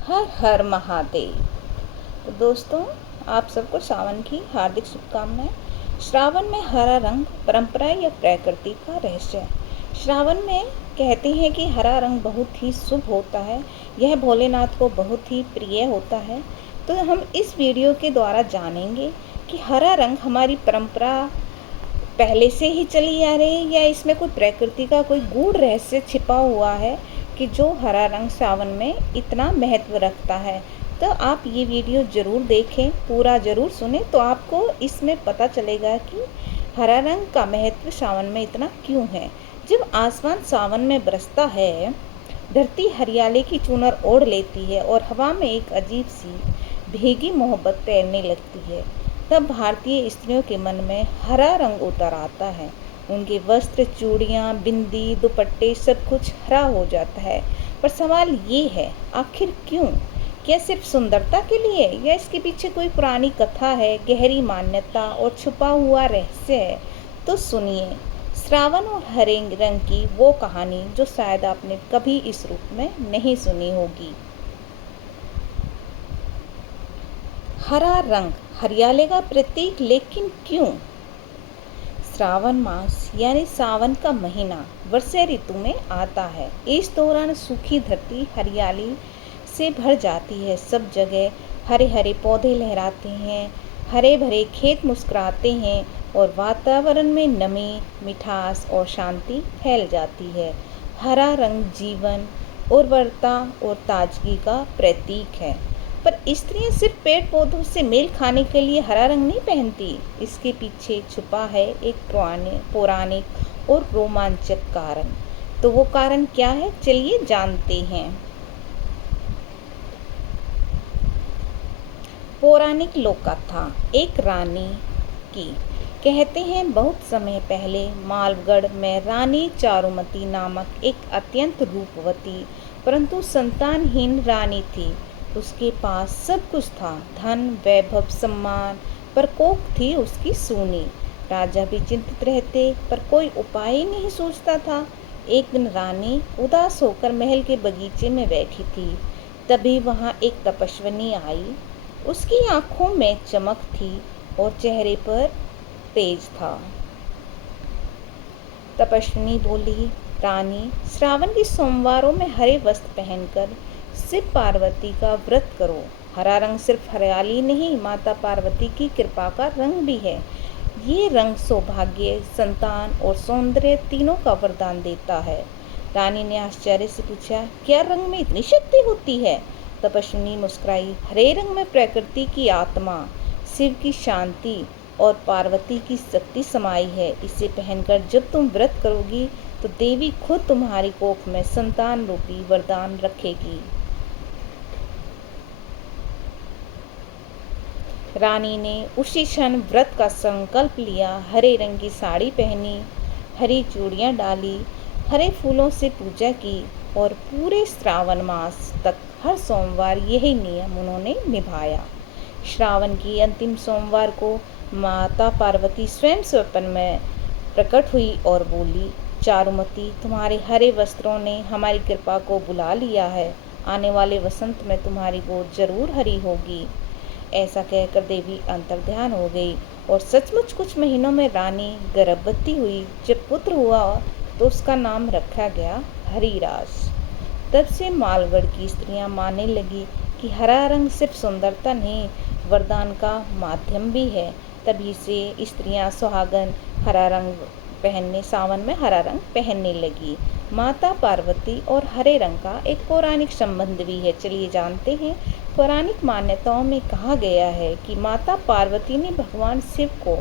हर हर महादेव। तो दोस्तों, आप सबको श्रावण की हार्दिक शुभकामनाएं। श्रावण में हरा रंग परंपरा या प्रकृति का रहस्य है। श्रावण में कहते हैं कि हरा रंग बहुत ही शुभ होता है, यह भोलेनाथ को बहुत ही प्रिय होता है। तो हम इस वीडियो के द्वारा जानेंगे कि हरा रंग हमारी परंपरा पहले से ही चली आ रही है या इसमें कोई प्रकृति का कोई गूढ़ रहस्य छिपा हुआ है कि जो हरा रंग सावन में इतना महत्व रखता है। तो आप ये वीडियो ज़रूर देखें, पूरा ज़रूर सुने, तो आपको इसमें पता चलेगा कि हरा रंग का महत्व सावन में इतना क्यों है। जब आसमान सावन में बरसता है, धरती हरियाली की चुनर ओढ़ लेती है और हवा में एक अजीब सी भीगी मोहब्बत तैरने लगती है, तब भारतीय स्त्रियों के मन में हरा रंग उतर आता है। उनके वस्त्र, चूड़ियाँ, बिंदी, दुपट्टे सब कुछ हरा हो जाता है। पर सवाल ये है, आखिर क्यों? क्या सिर्फ सुंदरता के लिए या इसके पीछे कोई पुरानी कथा है, गहरी मान्यता और छुपा हुआ रहस्य है? तो सुनिए श्रावण और हरे रंग की वो कहानी जो शायद आपने कभी इस रूप में नहीं सुनी होगी। हरा रंग हरियाली का प्रतीक, लेकिन क्यों? श्रावण मास यानी सावन का महीना वर्षा ऋतु में आता है। इस दौरान सूखी धरती हरियाली से भर जाती है। सब जगह हरे हरे पौधे लहराते हैं, हरे भरे खेत मुस्कुराते हैं और वातावरण में नमी, मिठास और शांति फैल जाती है। हरा रंग जीवन, उर्वरता और ताजगी का प्रतीक है। पर स्त्रियां सिर्फ पेड़ पौधों से मेल खाने के लिए हरा रंग नहीं पहनती। इसके पीछे छुपा है एक पौराणिक और रोमांचक कारण। तो वो कारण क्या है, चलिए जानते हैं। पौराणिक लोक कथा एक रानी की। कहते हैं बहुत समय पहले मालगढ़ में रानी चारुमती नामक एक अत्यंत रूपवती परंतु संतानहीन रानी थी। उसके पास सब कुछ था, धन, वैभव, सम्मान, पर कोख थी उसकी सूनी। राजा भी चिंतित रहते, पर कोई उपाय ही नहीं सोचता था। एक दिन रानी उदास होकर महल के बगीचे में बैठी थी। तभी वहां एक तपस्विनी आई। उसकी आंखों में चमक थी और चेहरे पर तेज था। तपस्विनी बोली, रानी, श्रावण के सोमवारों में हरे वस्त्र पहनकर शिव पार्वती का व्रत करो। हरा रंग सिर्फ हरियाली नहीं, माता पार्वती की कृपा का रंग भी है। ये रंग सौभाग्य, संतान और सौंदर्य तीनों का वरदान देता है। रानी ने आश्चर्य से पूछा, क्या रंग में इतनी शक्ति होती है? तपस्विनी मुस्कुराई, हरे रंग में प्रकृति की आत्मा, शिव की शांति और पार्वती की शक्ति समाई है। इसे पहनकर जब तुम व्रत करोगी तो देवी खुद तुम्हारी कोख में संतान रूपी वरदान रखेगी। रानी ने उसी क्षण व्रत का संकल्प लिया। हरे रंग की साड़ी पहनी, हरी चूड़ियां डाली, हरे फूलों से पूजा की और पूरे श्रावण मास तक हर सोमवार यही नियम उन्होंने निभाया। श्रावण की अंतिम सोमवार को माता पार्वती स्वयं स्वप्न में प्रकट हुई और बोली, चारुमती, तुम्हारे हरे वस्त्रों ने हमारी कृपा को बुला लिया है। आने वाले वसंत में तुम्हारी गोद जरूर हरी होगी। ऐसा कहकर देवी अंतर्ध्यान हो गई और सचमुच कुछ महीनों में रानी गर्भवती हुई। जब पुत्र हुआ तो उसका नाम रखा गया हरिराज। तब से मालगढ़ की स्त्रियां मानने लगी कि हरा रंग सिर्फ सुंदरता नहीं, वरदान का माध्यम भी है। तभी से स्त्रियां सुहागन हरा रंग पहनने, सावन में हरा रंग पहनने लगी। माता पार्वती और हरे रंग का एक पौराणिक संबंध भी है, चलिए जानते हैं। पौराणिक मान्यताओं में कहा गया है कि माता पार्वती ने भगवान शिव को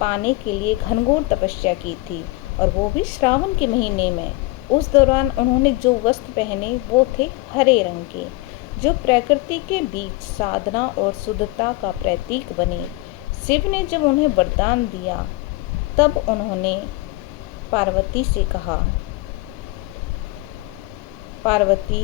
पाने के लिए घनघोर तपस्या की थी, और वो भी श्रावण के महीने में। उस दौरान उन्होंने जो वस्त्र पहने वो थे हरे रंग के, जो प्रकृति के बीच साधना और शुद्धता का प्रतीक बने। शिव ने जब उन्हें वरदान दिया तब उन्होंने पार्वती से कहा, पार्वती,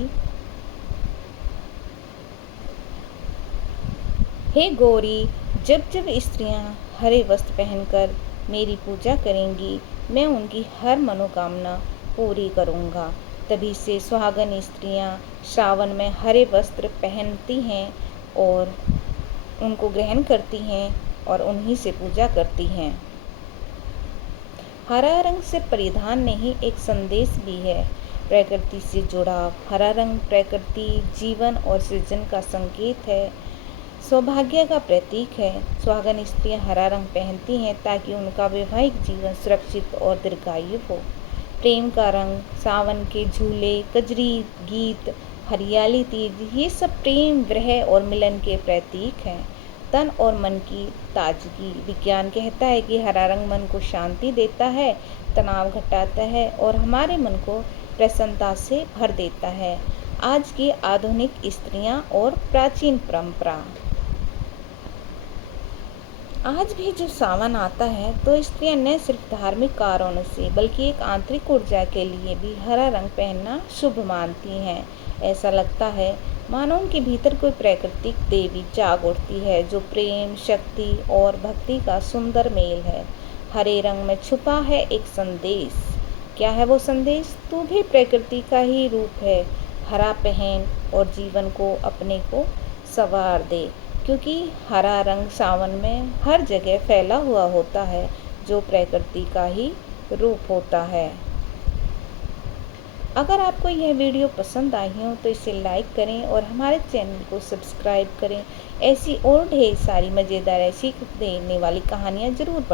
हे गौरी, जब जब स्त्रियां हरे वस्त्र पहनकर मेरी पूजा करेंगी, मैं उनकी हर मनोकामना पूरी करूंगा। तभी से सुहागन स्त्रियां श्रावण में हरे वस्त्र पहनती हैं और उनको ग्रहण करती हैं और उन्हीं से पूजा करती हैं। हरा रंग से परिधान नहीं, एक संदेश भी है, प्रकृति से जुड़ाव। हरा रंग प्रकृति, जीवन और सृजन का संकेत है, सौभाग्य का प्रतीक है। सुहागन स्त्रियां हरा रंग पहनती हैं ताकि उनका वैवाहिक जीवन सुरक्षित और दीर्घायु हो। प्रेम का रंग, सावन के झूले, कजरी गीत, हरियाली तीज, ये सब प्रेम, विरह और मिलन के प्रतीक हैं। तन और मन की ताजगी, विज्ञान कहता है कि हरा रंग मन को शांति देता है, तनाव घटाता है और हमारे मन को प्रसन्नता से भर देता है। आज की आधुनिक स्त्रियां और प्राचीन परंपरा। आज भी जब सावन आता है तो स्त्रियां न सिर्फ धार्मिक कारणों से बल्कि एक आंतरिक ऊर्जा के लिए भी हरा रंग पहनना शुभ मानती हैं। ऐसा लगता है मानो उनके भीतर कोई प्राकृतिक देवी जाग उठती है, जो प्रेम, शक्ति और भक्ति का सुंदर मेल है। हरे रंग में छुपा है एक संदेश। क्या है वो संदेश? तू भी प्रकृति का ही रूप है। हरा पहन और जीवन को अपने को संवार दे, क्योंकि हरा रंग सावन में हर जगह फैला हुआ होता है, जो प्रकृति का ही रूप होता है। अगर आपको यह वीडियो पसंद आई हो तो इसे लाइक करें और हमारे चैनल को सब्सक्राइब करें। ऐसी और ढेर सारी मज़ेदार सीख देने वाली कहानियाँ ज़रूर पढ़ें।